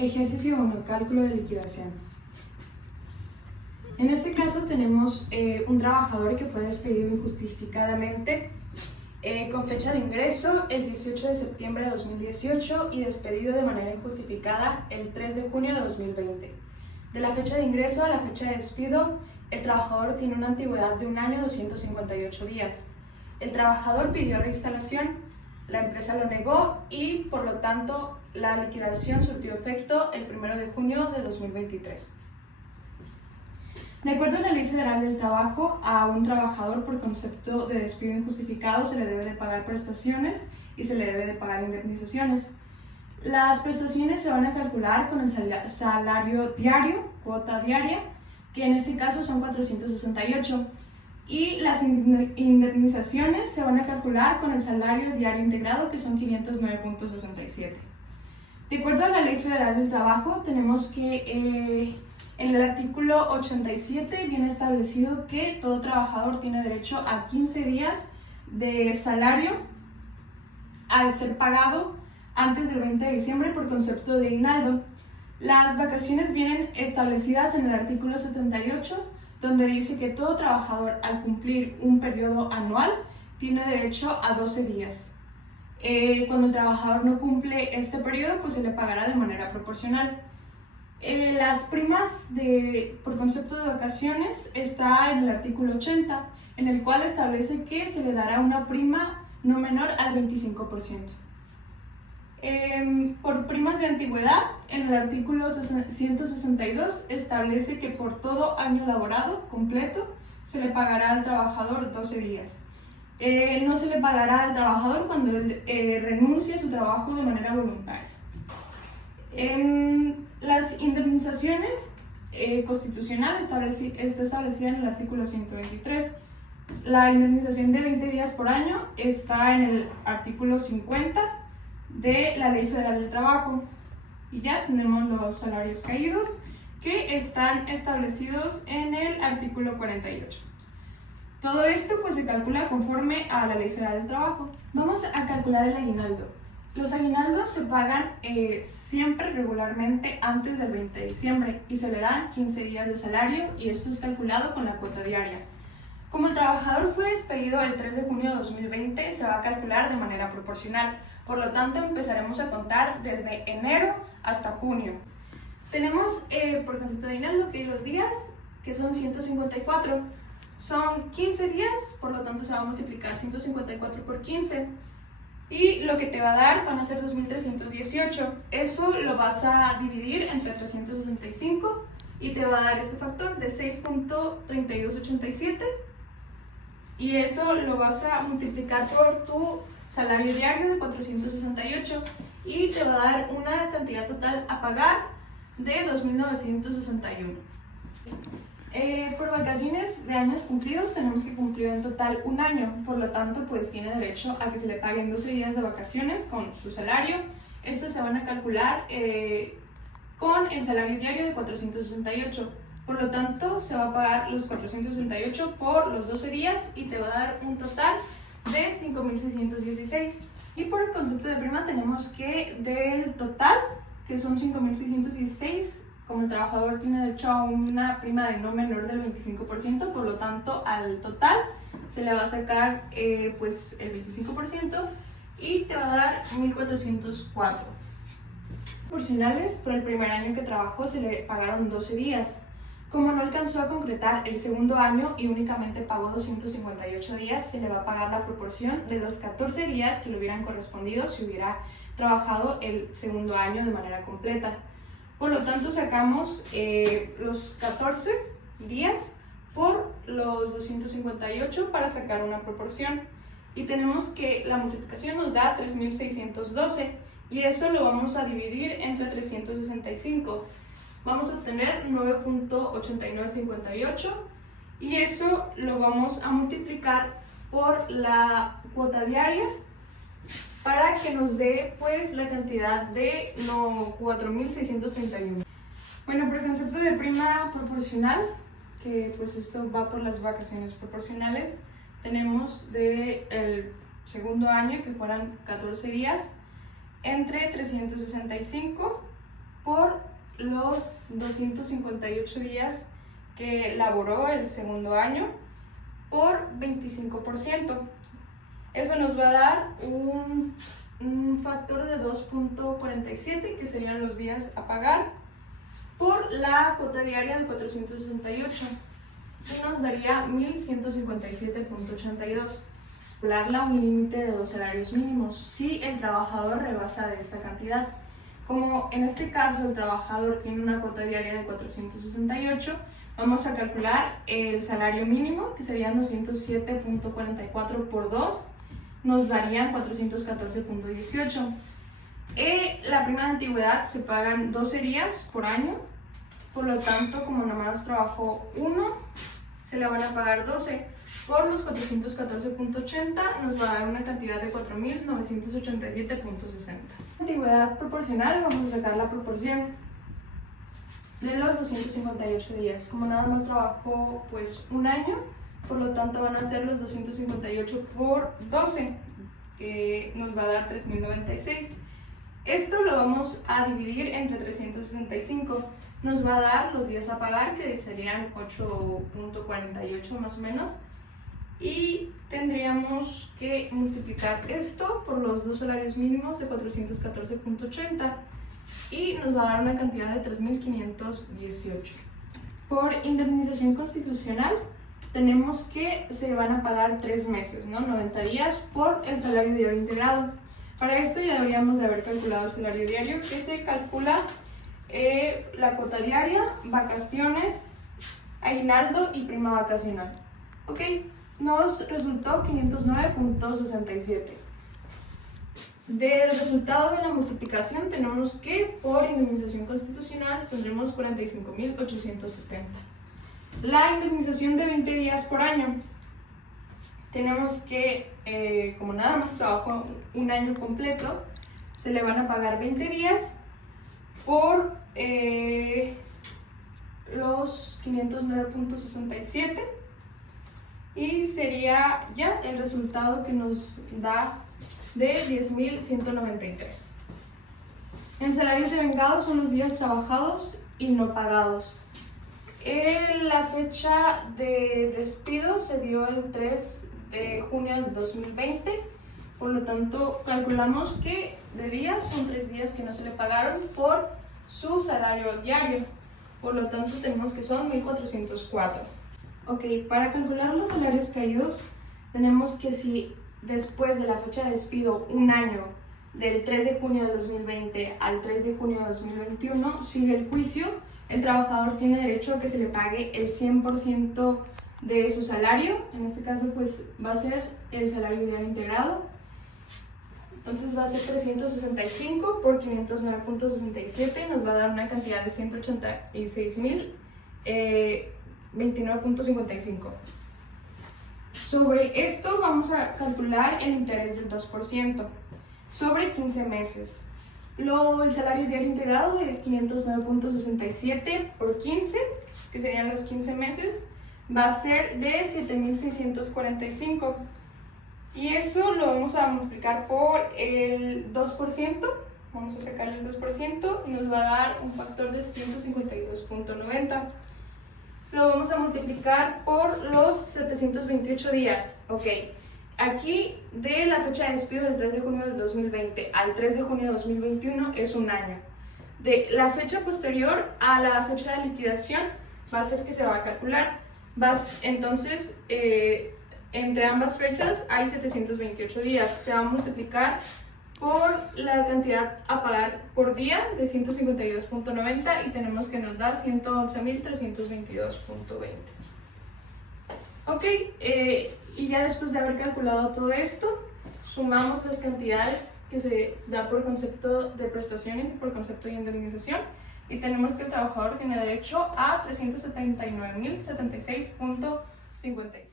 Ejercicio 1. Cálculo de liquidación. En este caso tenemos un trabajador que fue despedido injustificadamente con fecha de ingreso el 18 de septiembre de 2018 y despedido de manera injustificada el 3 de junio de 2020. De la fecha de ingreso a la fecha de despido, el trabajador tiene una antigüedad de 1 año 258 días. El trabajador pidió reinstalación, la empresa lo negó y, por lo tanto, la liquidación surtió efecto el 1 de junio de 2023. De acuerdo a la Ley Federal del Trabajo, a un trabajador por concepto de despido injustificado se le debe de pagar prestaciones y se le debe de pagar indemnizaciones. Las prestaciones se van a calcular con el salario diario, cuota diaria, que en este caso son 468, y las indemnizaciones se van a calcular con el salario diario integrado, que son 509.67. De acuerdo a la Ley Federal del Trabajo, tenemos que en el artículo 87 viene establecido que todo trabajador tiene derecho a 15 días de salario a ser pagado antes del 20 de diciembre por concepto de aguinaldo. Las vacaciones vienen establecidas en el artículo 78, donde dice que todo trabajador al cumplir un periodo anual tiene derecho a 12 días. Cuando el trabajador no cumple este periodo, pues se le pagará de manera proporcional. Las primas por concepto de vacaciones está en el artículo 80, en el cual establece que se le dará una prima no menor al 25%. Por primas de antigüedad, en el artículo 162 establece que por todo año laborado completo se le pagará al trabajador 12 días. No se le pagará al trabajador cuando él renuncie a su trabajo de manera voluntaria. Las indemnizaciones constitucional está establecida en el artículo 123. La indemnización de 20 días por año está en el artículo 50 de la Ley Federal del Trabajo. Y ya tenemos los salarios caídos que están establecidos en el artículo 48. Todo esto pues se calcula conforme a la Ley Federal del Trabajo. Vamos a calcular el aguinaldo. Los aguinaldos se pagan siempre regularmente antes del 20 de diciembre y se le dan 15 días de salario, y esto es calculado con la cuota diaria. Como el trabajador fue despedido el 3 de junio de 2020, se va a calcular de manera proporcional. Por lo tanto, empezaremos a contar desde enero hasta junio. Tenemos por concepto de aguinaldo que los días, que son 154. Son 15 días, por lo tanto se va a multiplicar 154 por 15. Y lo que te va a dar van a ser 2.318. Eso lo vas a dividir entre 365 y te va a dar este factor de 6.3287. Y eso lo vas a multiplicar por tu salario diario de 468 y te va a dar una cantidad total a pagar de 2.961. Por vacaciones de años cumplidos tenemos que cumplir en total 1 año, por lo tanto pues tiene derecho a que se le paguen 12 días de vacaciones con su salario. Estos se van a calcular con el salario diario de 468, por lo tanto se va a pagar los 468 por los 12 días y te va a dar un total de 5.616. Y por el concepto de prima tenemos que del total, que son 5.616, como el trabajador tiene derecho a una prima de no menor del 25%, por lo tanto al total se le va a sacar pues el 25% y te va a dar 1.404. Proporcionales, por el primer año que trabajó se le pagaron 12 días. Como no alcanzó a concretar el segundo año y únicamente pagó 258 días, se le va a pagar la proporción de los 14 días que le hubieran correspondido si hubiera trabajado el segundo año de manera completa. Por lo tanto, sacamos los 14 días por los 258 para sacar una proporción. Y tenemos que la multiplicación nos da 3.612 y eso lo vamos a dividir entre 365. Vamos a obtener 9.8958 y eso lo vamos a multiplicar por la cuota diaria para que nos dé pues la cantidad de 4.631. Bueno, por el concepto de prima proporcional, que pues esto va por las vacaciones proporcionales, tenemos del segundo año que fueran 14 días entre 365 por los 258 días que laboró el segundo año por 25%. Eso nos va a dar un factor de 2.47, que serían los días a pagar, por la cuota diaria de 468, y nos daría 1157.82. Calcularla un límite de 2 salarios mínimos si el trabajador rebasa de esta cantidad. Como en este caso el trabajador tiene una cuota diaria de 468, vamos a calcular el salario mínimo, que serían 207.44 por 2, nos darían 414.18. La prima de antigüedad se pagan 12 días por año, por lo tanto, como nomás trabajó uno, se le van a pagar 12. Por los 414.80 nos va a dar una cantidad de 4.987.60. Antigüedad proporcional, vamos a sacar la proporción de los 258 días. Como nada más trabajó pues un año, por lo tanto van a ser los 258 por 12, que nos va a dar 3.096. Esto lo vamos a dividir entre 365. Nos va a dar los días a pagar, que serían 8.48 más o menos. Y tendríamos que multiplicar esto por los 2 salarios mínimos de 414.80 y nos va a dar una cantidad de 3.518. Por indemnización constitucional tenemos que se van a pagar 3 meses, ¿no? 90 días por el salario diario integrado. Para esto ya deberíamos de haber calculado el salario diario, que se calcula la cuota diaria, vacaciones, aguinaldo y prima vacacional. ¿Ok? Nos resultó 509.67. Del resultado de la multiplicación tenemos que por indemnización constitucional tendremos 45.870. La indemnización de 20 días por año. Tenemos que, como nada más trabajó un año completo, se le van a pagar 20 días por los 509.67. Y sería ya el resultado que nos da de 10.193. En salarios devengados son los días trabajados y no pagados. La fecha de despido se dio el 3 de junio de 2020, por lo tanto calculamos que de días son 3 días que no se le pagaron por su salario diario, por lo tanto tenemos que son 1.404. Ok, para calcular los salarios caídos, tenemos que si después de la fecha de despido, un año, del 3 de junio de 2020 al 3 de junio de 2021, sigue el juicio, el trabajador tiene derecho a que se le pague el 100% de su salario. En este caso, pues va a ser el salario diario integrado. Entonces va a ser 365 por 509.67, nos va a dar una cantidad de 186.029.55. Sobre esto vamos a calcular el interés del 2% sobre 15 meses. El salario diario integrado de 509.67 por 15, que serían los 15 meses, va a ser de 7.645. Y eso lo vamos a multiplicar por el 2%. Vamos a sacarle el 2% y nos va a dar un factor de 152.90. Lo vamos a multiplicar por los 728 días. Ok, aquí de la fecha de despido del 3 de junio del 2020 al 3 de junio de 2021 es un año. De la fecha posterior a la fecha de liquidación va a ser que se va a calcular. Entonces, entre ambas fechas hay 728 días. Se va a multiplicar por la cantidad a pagar por día de 152.90 y tenemos que nos da 111.322.20. Ok, y ya después de haber calculado todo esto, sumamos las cantidades que se da por concepto de prestaciones y por concepto de indemnización y tenemos que el trabajador tiene derecho a 379.076.56.